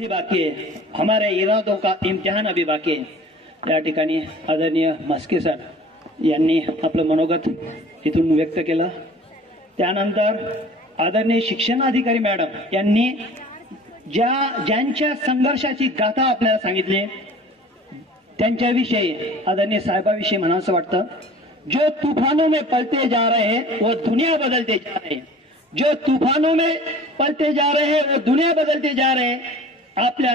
अभी बाकी है, हमारे इरादों का इम्तिहान अभी बाकी है. या ठिकाणी आदरणीय म्हस्के सर यांनी आपलं मनोगत इथून व्यक्त केलं. त्यानंतर आदरणीय शिक्षणाधिकारी मॅडम यांनी ज्यांच्या संघर्षाची गाथा आपल्याला सांगितली त्यांच्याविषयी आदरणीय साहेबाविषयी म्हणावंसं वाटतं. जो तूफानों में पलते जा रहे हैं वो दुनिया बदलते जा रहे हैं. जो तूफानों में पलते जा रहे हैं वो दुनिया बदलते जा रहे हैं. आपल्या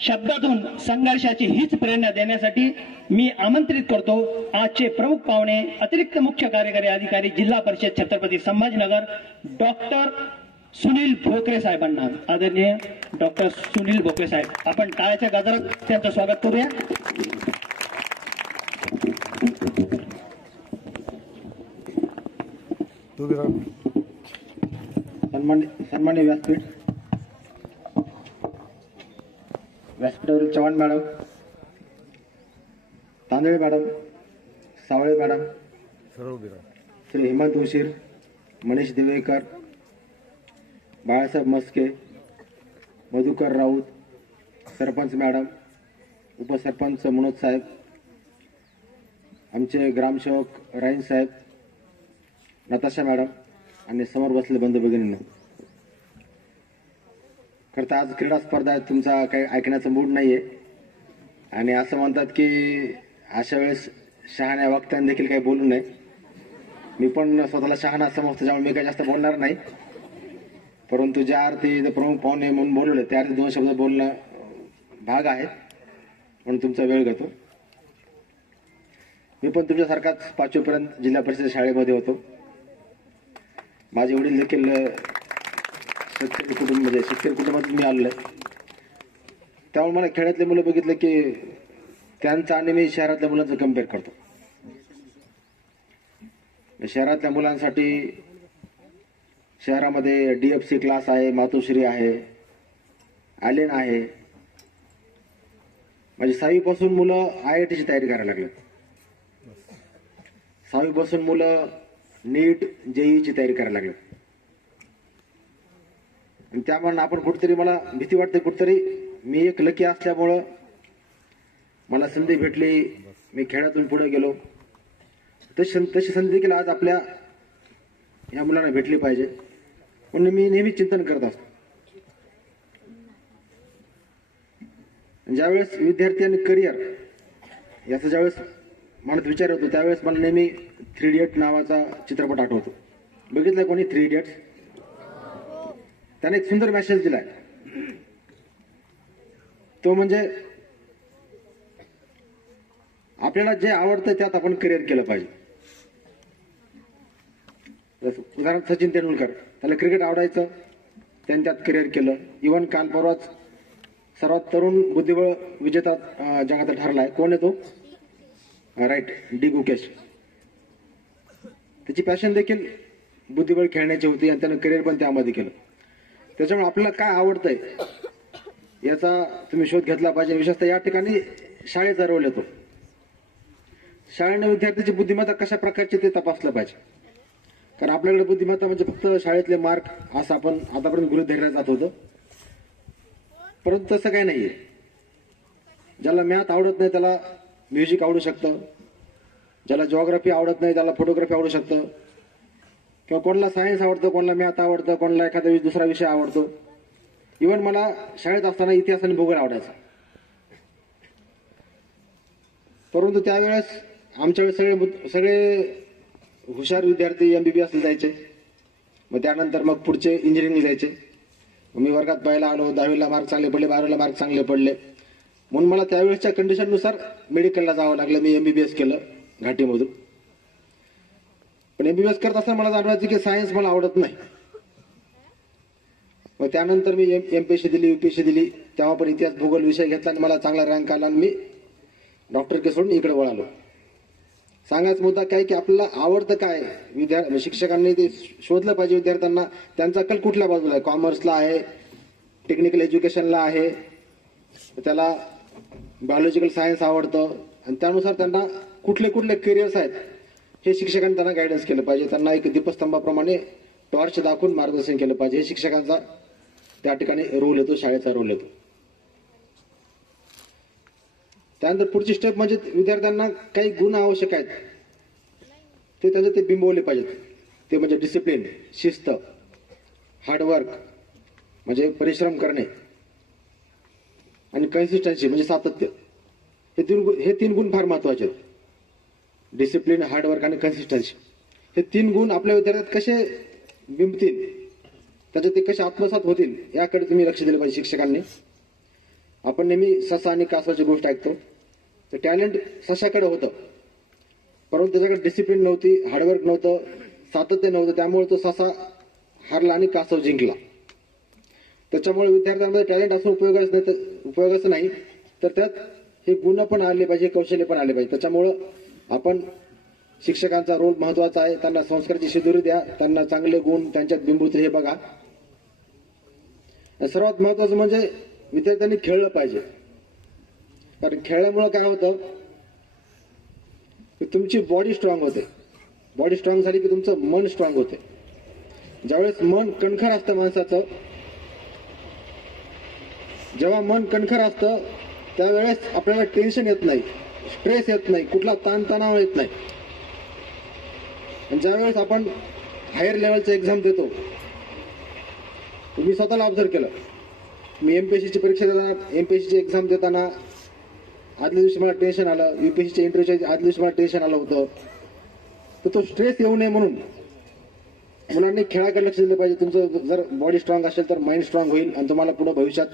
शब्दातून संघर्षाची हीच प्रेरणा देण्यासाठी मी आमंत्रित करतो आजचे प्रमुख पाहुणे अतिरिक्त मुख्य कार्यकारी अधिकारी जिल्हा परिषद छत्रपती संभाजीनगर डॉक्टर सुनील भोकरे साहेबांना. आदरणीय डॉक्टर सुनील भोकरे साहेब, आपण टाळ्याच्या गजरात त्यांचं स्वागत करूया. सन्मान्य व्यासपीठावरील चव्हाण मॅडम, तांदळे मॅडम, सावळे मॅडम, श्री हेमंत उशीर, मनीष दिवेकर, बाळासाहेब मस्के, मधुकर राऊत, सरपंच मॅडम, उपसरपंच मनोज साहेब, आमचे ग्रामसेवक राईन साहेब, नताशा मॅडम आणि समोर बसले बंधू भगिनींनो. खरं तर आज क्रीडा स्पर्धा आहे, तुमचा काही ऐकण्याचा मूड नाहीये आणि असं म्हणतात की अशा वेळेस शहाण्या वक्त्यांनी देखील काही बोलू नये. मी पण स्वतःला शहाणा समजतो, त्यामुळे मी काही जास्त बोलणार नाही. परंतु ज्या अर्थी प्रमुख पाहुणे म्हणून बोलवले त्या अर्थी 2 शब्द बोलणं भाग आहे म्हणून तुमचा वेळ घेतो. मी पण तुमच्यासारखाच 5वीपर्यंत जिल्हा परिषद शाळेमध्ये होतो. माझे वडील देखील शेतकरी कुटुंबातून मी आलेलो आहे. त्यामुळे मला खेड्यातले मुलं बघितलं की त्यांचं आणि मी शहरातल्या मुलांचं कम्पेअर करतो. शहरातल्या मुलांसाठी शहरामध्ये DFC क्लास आहे, मातोश्री आहे, आलेन आहे. म्हणजे 6वी पासून मुलं IIT ची तयारी करायला लागलेत. 6वी पासून मुलं नीट JEE ची तयारी करायला लागलेत. आणि त्यामुळे आपण कुठेतरी मला भीती वाटते, कुठेतरी मी एक लकी असल्यामुळं मला संधी भेटली, मी खेळातून पुढे गेलो. तशी संधी देखील आज आपल्या या मुलांना भेटली पाहिजे म्हणून मी नेहमी चिंतन करत असतो. ज्यावेळेस विद्यार्थी आणि करिअर याचा ज्यावेळेस मनात विचार होतो त्यावेळेस मला नेहमी 3 इडियट नावाचा चित्रपट आठवतो. बघितलाय कोणी 3 इडियट्स? त्याने एक सुंदर मेसेज दिलाय. तो म्हणजे आपल्याला जे आवडतं त्यात आपण करिअर केलं पाहिजे. उदाहरण सचिन तेंडुलकर, त्याला क्रिकेट आवडायचं, त्याने त्यात करिअर केलं. इव्हन काल परवाच सर्वात तरुण बुद्धिबळ विजेता जगात ठरलाय. कोण आहे तो? Right, D Gukesh. त्याची पॅशन देखील बुद्धिबळ खेळण्याची होती आणि त्यानं करिअर पण त्यामध्ये केलं. त्याच्यामुळे आपल्याला काय आवडतंय याचा तुम्ही शोध घेतला पाहिजे. विशेषतः या ठिकाणी शाळेचा रोल येतो. शाळेने विद्यार्थ्याची बुद्धिमत्ता कशा प्रकारची ते तपासलं पाहिजे. कारण आपल्याकडे बुद्धिमत्ता म्हणजे फक्त शाळेतले मार्क असं आपण आतापर्यंत गृहीत धरलं जात होतं. परंतु तसं काही नाहीये. ज्याला मॅथ आवडत नाही त्याला म्युझिक आवडू शकतं, ज्याला जिओग्राफी आवडत नाही त्याला फोटोग्राफी आवडू शकतं, किंवा कोणाला सायन्स आवडतं, कोणाला मॅथ आवडतं, कोणाला एखादा दुसरा विषय आवडतो. इव्हन मला शाळेत असताना इतिहास आणि भूगोल आवडायचा. परंतु त्यावेळेस आमच्या वेळेस सगळे हुशार विद्यार्थी MBBS ला जायचे, मग त्यानंतर मग पुढचे इंजिनिअरिंग जायचे. मी वर्गात पहिला आलो, 10वीला मार्क चांगले पडले, 12वीला मार्क चांगले पडले म्हणून मला त्यावेळेसच्या कंडिशननुसार मेडिकलला जावं लागलं. मी MBBS केलं घाटीमधून. पण MBBS करत असताना मला जाणवायचं की सायन्स मला आवडत नाही. मग त्यानंतर मी MPSC दिली, UPSC दिली, तेव्हा पण इतिहास भूगोल विषय घेतला आणि मला चांगला रँक आला आणि मी डॉक्टर सोडून इकडे वळालो. सांगायचा मुद्दा काय की आपल्याला आवडतं काय, शिक्षकांनी ते शोधलं पाहिजे. विद्यार्थ्यांना त्यांचा कल कुठल्या बाजूला आहे, कॉमर्सला आहे, टेक्निकल एज्युकेशनला आहे, त्याला बायोलॉजिकल सायन्स आवडतं आणि त्यानुसार त्यांना कुठले कुठले करिअर्स आहेत हे शिक्षकांनी त्यांना गायडन्स केलं पाहिजे. त्यांना एक दीपस्तंभाप्रमाणे टॉर्च दाखवून मार्गदर्शन केलं पाहिजे. हे शिक्षकांचा त्या ठिकाणी रोल येतो, शाळेचा रोल येतो. त्यानंतर पुढची स्टेप म्हणजे विद्यार्थ्यांना काही गुण आवश्यक आहेत ते त्यांचे ते बिंबवले पाहिजेत. ते म्हणजे डिसिप्लिन, शिस्त, हार्डवर्क म्हणजे परिश्रम करणे आणि कन्सिस्टन्सी म्हणजे सातत्य. हे तीन गुण फार महत्वाचे आहेत. डिसिप्लिन, हार्डवर्क आणि कन्सिस्टन्सी हे तीन गुण आपल्या विद्यार्थ्यात कसे बिंबतील, त्याचे ते कसे आत्मसात होतील याकडे तुम्ही लक्ष दिलं पाहिजे शिक्षकांनी. आपण नेहमी ससा आणि कासवाची गोष्ट ऐकतो. तर टॅलेंट सशाकडे होतं, परंतु त्याच्याकडे डिसिप्लिन नव्हती, हार्डवर्क नव्हतं, सातत्य नव्हतं. त्यामुळे तो ससा हारला आणि कासव जिंकला. त्याच्यामुळे विद्यार्थ्यांमध्ये टॅलेंट असं उपयोगाचं नाही, तर त्यात हे गुण पण आले पाहिजे, कौशल्य पण आले पाहिजे. त्याच्यामुळं आपण शिक्षकांचा रोल महत्वाचा आहे. त्यांना संस्काराची शिदोरी द्या, त्यांना चांगले गुण त्यांच्यात बिंबवतील हे बघा. सर्वात महत्वाचं म्हणजे विद्यार्थ्यांनी खेळलं पाहिजे. कारण खेळल्यामुळे काय होतं की तुमची बॉडी स्ट्रॉंग होते. बॉडी स्ट्रॉंग झाली की तुमचं मन स्ट्रॉंग होते. ज्यावेळेस मन कणखर असतं माणसाचं, जेव्हा मन कणखर असतं त्यावेळेस आपल्याला टेन्शन येत नाही, स्ट्रेस येत नाही, कुठला ताणतणाव येत नाही. आणि ज्यावेळेस आपण हायर लेवलचं एक्झाम देतो, मी स्वतःला ऑब्झर्व केलं. मी एमपीएससीची परीक्षा देताना, एमपीएससीची एक्झाम देताना आदल्या दिवशी मला टेन्शन आलं, यूपीएससीच्या इंटरव्ह्यूच्या आदल्या दिवशी मला टेन्शन आलं होतं. तर तो स्ट्रेस येऊ नये म्हणून मुलांनी खेळाकडे लक्ष दिलं पाहिजे. तुमचं जर बॉडी स्ट्रॉंग असेल तर माइंड स्ट्रॉंग होईल आणि तुम्हाला पुढे भविष्यात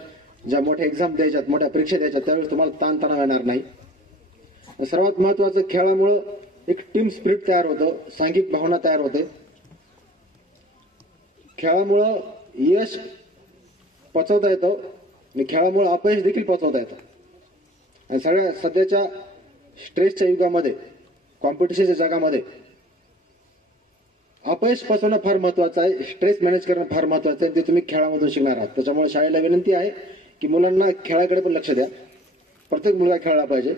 ज्या मोठ्या एक्झाम द्यायच्यात, मोठ्या परीक्षा द्यायच्यात, त्यावेळेस तुम्हाला ताणतणाव येणार नाही. सर्वात महत्वाचं, खेळामुळं एक टीम स्पिरिट तयार होतं, सांघिक भावना तयार होते. खेळामुळं यश पचवता येतं आणि खेळामुळं अपयश देखील पचवता येतं. आणि सगळ्या सध्याच्या स्ट्रेसच्या युगामध्ये, कॉम्पिटिशनच्या जगामध्ये अपयश पचवणं फार महत्वाचं आहे, स्ट्रेस मॅनेज करणं फार महत्वाचं आहे. ते तुम्ही खेळामधून शिकणार आहात. त्याच्यामुळे शाळेला विनंती आहे की मुलांना खेळाकडे पण लक्ष द्या. प्रत्येक मुलगा खेळला पाहिजे.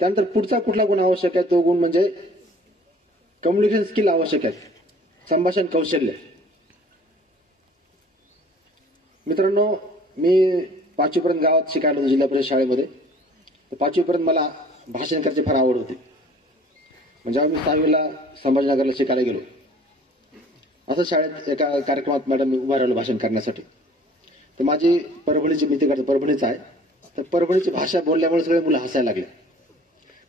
त्यानंतर पुढचा कुठला गुण आवश्यक आहे, तो गुण म्हणजे कम्युनिकेशन स्किल आवश्यक आहे, संभाषण कौशल्य. मित्रांनो, मी 5वी पर्यंत गावात शिकायला होतो, जिल्हा परिषद शाळेमध्ये. तर 5वी पर्यंत मला भाषण करायची फार आवड होती. म्हणजे आम्ही 6वीला संभाजीनगरला शिकायला गेलो. असं शाळेत एका कार्यक्रमात मॅडम मी उभा राहिलो भाषण करण्यासाठी. तर माझी परभणीची, मी तिकडचं परभणीचं आहे, तर परभणीची भाषा बोलल्यामुळे सगळे मुलं हसायला लागले.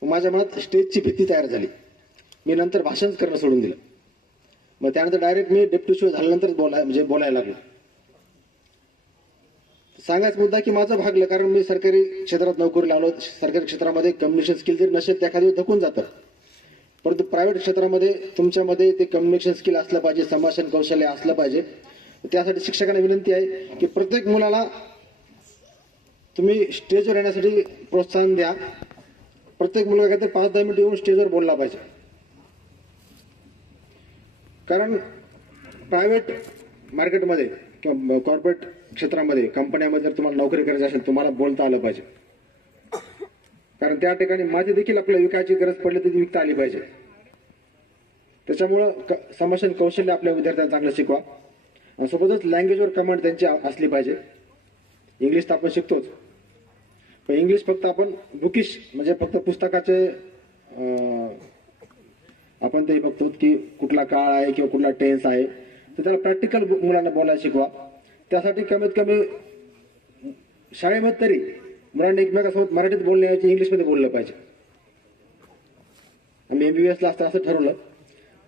माझ्या मनात स्टेजची भीती तयार झाली. मी नंतर भाषण करणं सोडून दिलं. मग त्यानंतर डायरेक्ट मी डेप्युटी शो झाल्यानंतर बोलायला लागलो. सांगायचा मुद्दा की माझं भागलं, कारण मी सरकारी क्षेत्रात नोकरी लावलो. सरकारी क्षेत्रामध्ये कम्युनिकेशन स्किल जर नसेल त्या एखाद्या धकून जातं, परंतु प्रायव्हेट क्षेत्रामध्ये तुमच्यामध्ये ते कम्युनिकेशन स्किल असलं पाहिजे, संभाषण कौशल्य असलं पाहिजे. त्यासाठी शिक्षकांना विनंती आहे की प्रत्येक मुलाला तुम्ही स्टेजवर येण्यासाठी प्रोत्साहन द्या. प्रत्येक मुलगा काहीतरी 5-10 मिनिट येऊन स्टेजवर बोलला पाहिजे. कारण प्रायव्हेट मार्केटमध्ये किंवा कॉर्पोरेट क्षेत्रामध्ये, कंपन्यामध्ये जर तुम्हाला नोकरी करायची असेल, तुम्हाला बोलता आलं पाहिजे. कारण त्या ठिकाणी माहिती देखील आपल्याला विकायची गरज पडली तर ती विकता आली पाहिजे. त्याच्यामुळं संभाषण कौशल्य आपल्या विद्यार्थ्यांना चांगलं शिकवा. आणि सोबतच लँग्वेजवर कमांड त्यांची असली पाहिजे. इंग्लिश तर आपण शिकतोच, पण इंग्लिश फक्त आपण बुकिश म्हणजे फक्त पुस्तकाचे आपण ते बघतो की कुठला काळ आहे किंवा कुठला टेन्स आहे, तर त्याला प्रॅक्टिकल मुलांना बोलायला शिकवा. त्यासाठी कमीत कमी शाळेमध्ये तरी मुलांना एकमेकांसोबत मराठीत बोलण्याऐवजी इंग्लिशमध्ये बोललं पाहिजे. आम्ही MBBSला असं ठरवलं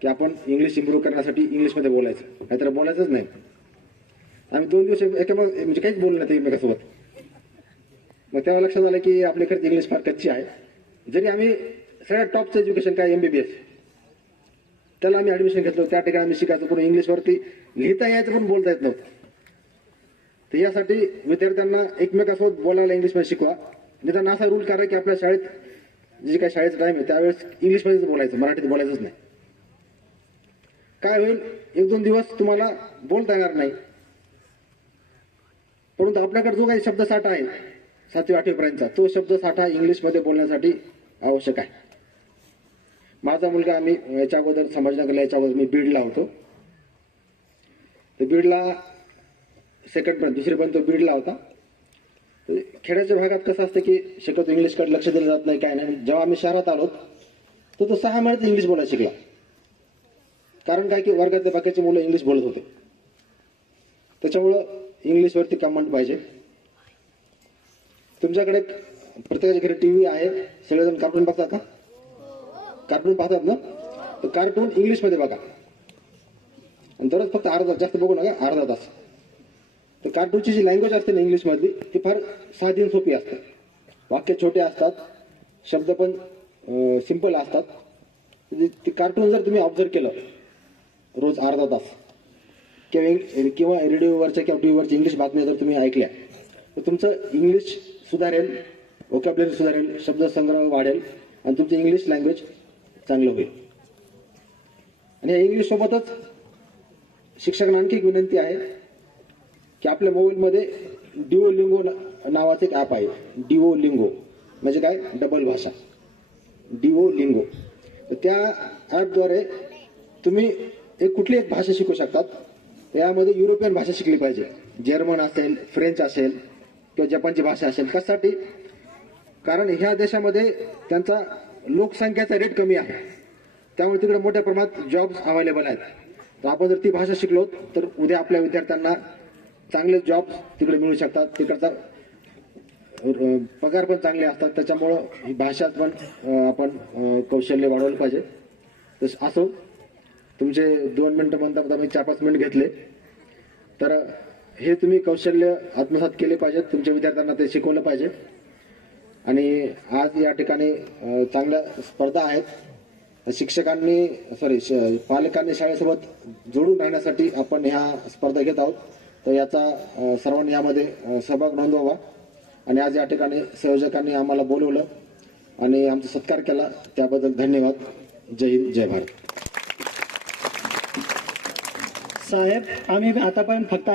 की आपण इंग्लिश इम्प्रूव्ह करण्यासाठी इंग्लिशमध्ये बोलायचं, नाहीतर बोलायचंच नाही. आम्ही 2 दिवस म्हणजे काहीच बोललो नाही एकमेकांसोबत. मग तेव्हा लक्षात आलं की आपली खरंच इंग्लिश फार कच्ची आहे. जरी आम्ही सगळ्यात टॉपचं एज्युकेशन काय MBBS, त्याला आम्ही ऍडमिशन घेतलं, त्या ठिकाणी आम्ही शिकायचं, पण इंग्लिशवरती लिहिता यायचं पण बोलता येत नव्हतं. तर यासाठी विद्यार्थ्यांना एकमेकांसोबत बोलायला इंग्लिशमध्ये शिकवा. निदान असा रूल करा की आपल्या शाळेत जे काही शाळेचा टाइम आहे त्यावेळेस इंग्लिशमध्येच बोलायचं, मराठीत बोलायचंच नाही. काय होईल, 1-2 दिवस तुम्हाला बोलता येणार नाही, परंतु आपल्याकडे जो काही शब्दसाठा आहे 7वी-8वी पर्यंतचा, तो शब्दसाठा इंग्लिशमध्ये बोलण्यासाठी आवश्यक आहे. माझा मुलगा, आम्ही याच्या अगोदर संभाजीनगरला, याच्या अगोदर मी बीडला होतो. तर बीडला 2nd पर्यंत, 2री पर्यंत बीडला होता. खेड्याच्या भागात कसं असतं की शक्यतो इंग्लिशकडे लक्ष दिलं जात नाही, काय नाही. जेव्हा आम्ही शहरात आलो तर तो 6 महिन्यात इंग्लिश बोलायला शिकला. कारण काय की वर्गातल्या बाकीचे मुलं इंग्लिश बोलत होते. त्याच्यामुळं इंग्लिशवरती कमांड पाहिजे. तुमच्याकडे प्रत्येकाच्या घरी टीव्ही आहे, सगळेजण कार्टून बघतात का? कार्टून पाहतात ना? तर कार्टून इंग्लिशमध्ये बघा आणि दररोज फक्त अर्धा तास, जास्त बघू नका, अर्धा तास. तर कार्टूनची जी लँग्वेज असते ना इंग्लिशमधली ती फार साधी आणि सोपी असते. वाक्य छोटे असतात, शब्द पण सिंपल असतात. ती कार्टून जर तुम्ही ऑब्झर्व केलं रोज अर्धा तास किंवा रेडिओवरच्या किंवा टीव्हीवरच्या इंग्लिश बातम्या जर तुम्ही ऐकल्या तर तुमचं इंग्लिश सुधारेल, व्होकॅब्युलरी सुधारेल, शब्दसंग्रह वाढेल आणि तुमची इंग्लिश लँग्वेज चांगलं होईल. आणि या इंग्लिश सोबतच शिक्षकांना आणखी एक विनंती आहे की आपल्या मोबाईलमध्ये डिओलिंगो नावाचं एक ॲप आहे. डिओलिंगो म्हणजे काय? डबल भाषा. डिओलिंगो. तर त्या ॲपद्वारे तुम्ही कुठली एक भाषा शिकू शकतात. यामध्ये युरोपियन भाषा शिकली पाहिजे. जर्मन असेल, फ्रेंच असेल किंवा जपानची भाषा असेल. कशासाठी? कारण ह्या देशामध्ये त्यांचा लोकसंख्येचा रेट कमी आहे, त्यामुळे तिकडे मोठ्या प्रमाणात जॉब्स अवेलेबल आहेत. तर आपण जर ती भाषा शिकलो तर उद्या आपल्या विद्यार्थ्यांना चांगले जॉब तिकडे मिळू शकतात. तिकडचा पगार पण चांगले असतात. त्याच्यामुळं ही भाषा पण आपण कौशल्य वाढवलं पाहिजे. तसं असो, तुमचे 2 मिनिटं म्हणता मी 4-5 मिनिट घेतले. तर हे तुम्ही कौशल्य आत्मसात केले पाहिजेत. तुमच्या विद्यार्थ्यांना ते शिकवलं पाहिजे. आणि आज या ठिकाणी चांगल्या स्पर्धा आहेत. पालकांनी शाळेसोबत जोडून राहण्यासाठी आपण ह्या स्पर्धा घेत आहोत. तर याचा सर्वांनी यामध्ये सहभाग नोंदवावा. आणि आज या ठिकाणी संयोजकांनी आम्हाला बोलवलं आणि आमचा सत्कार केला, त्याबद्दल धन्यवाद. जय हिंद, जय भारत. साहेब, आम्ही आतापर्यंत फक्त